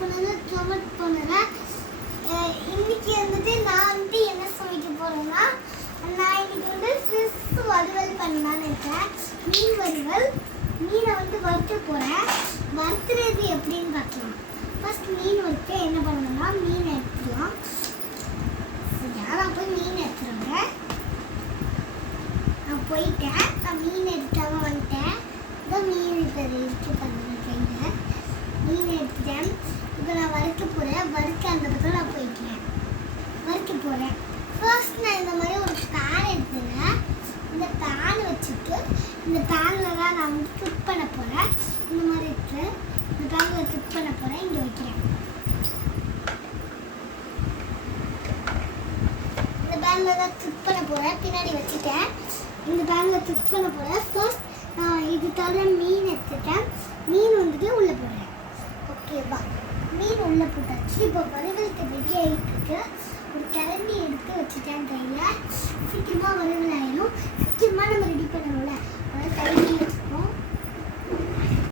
போனேன். இன்னைக்கு வந்துட்டு நான் வந்துட்டு என்ன சமைக்க போறேன்னா, நான் இன்னைக்கு வந்து ஃபிஷ் வறுவல் பண்ணலான்னு இருக்கேன். மீன் வறுவல். மீனை வந்து வறுக்க போறேன். வறுக்கிறது எப்படின்னு பார்க்கலாம். ஃபர்ஸ்ட் மீன் வறுக்க என்ன பண்ணணும்னா, மீன் எடுத்துக்கலாம். நான் போய் மீன் எடுத்துருவேன். நான் போயிட்டேன். நான் மீன் எடுத்தாமல் வந்துட்டேன். இதான் மீன் இப்போ இருக்கு பண்ணுறேன் கையில். மீன் எடுத்துட்டேன். இப்போ நான் வறுக்க போகிறேன். வறுக்க அந்த பக்கம் நான் போய்க்கிறேன். வறுக்க போகிறேன். ஃபர்ஸ்ட் நான் இந்த மாதிரி ஒரு பேன் எடுத்துக்கிறேன். இந்த பேன் வச்சுட்டு இந்த பேனில் தான் நான் வந்து குக் பண்ண போகிறேன். இந்த மாதிரி இருக்கு. இந்த பேனில் குக் பண்ண போகிறேன். இங்கே வைக்கிறேன். இந்த பேனில் தான் குக் பண்ண போகிறேன். பின்னாடி வச்சுட்டேன். இந்த பேனில் குக் பண்ண போகிறேன். ஃபர்ஸ்ட் நான் இது தவிர மீன் எடுத்துட்டேன். மீன் வந்துட்டு உள்ளே போடுறேன். ஓகேவா? மீன் உள்ளே போட்டாச்சு. இப்போ வறுவலுக்கு ரெடி ஆகிட்டு ஒரு கிளம்பி எடுத்து வச்சுட்டேன் கையில். சீக்கிரமாக வறுவல் ஆயிடும்.